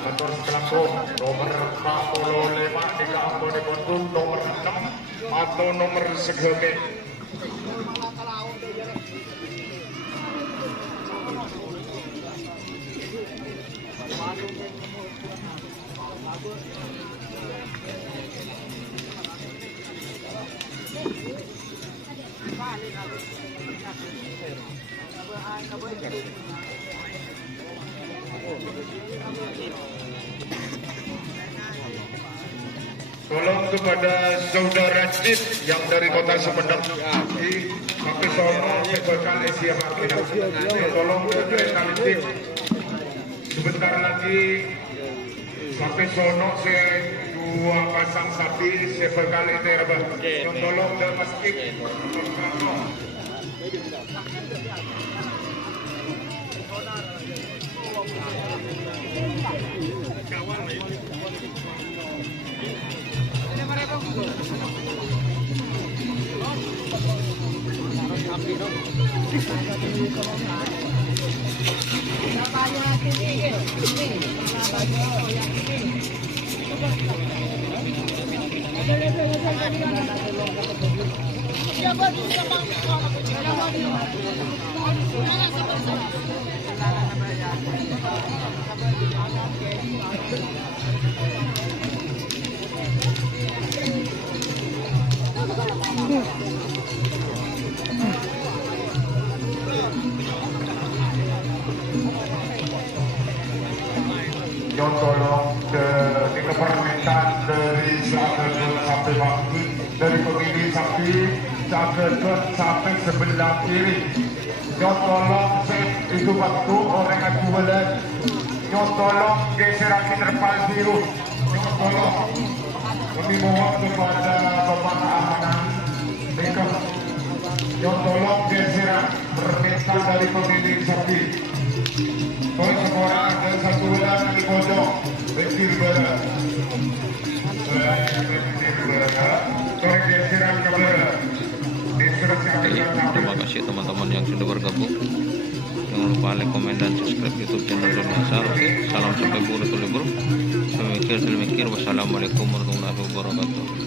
Kantor Kelangkung nomor 45 di Kampung Pondok nomor 6 atau nomor segede. Tolong kepada saudara Cid yang dari kota Sumedang di Pakai Solo Bekal Asia Martina. Tolong ke kereta listrik sebentar lagi sampai sono dua pasang sapi sebekal terba. Tolong ke masjid. John tolong di permintaan dari Sakedet sampai Bangkit, dari pemilih sapi Sakedet sampai sebelah kiri. John tolong itu waktu orang akualan. John tolong geserkan terpal biru. John tolong kami mohon kepada Bapak Keamanan mereka. John tolong geseran permintaan dari pemilih sapi. Kalau semua ada satu bulan di pojok berkir berat. Terima kasih teman-teman yang sudah bergabung. Jangan lupa like, komen, dan subscribe YouTube channel Indonesia. Salam sampai buruk libur. Saya mikir. Wassalamualaikum warahmatullahi wabarakatuh.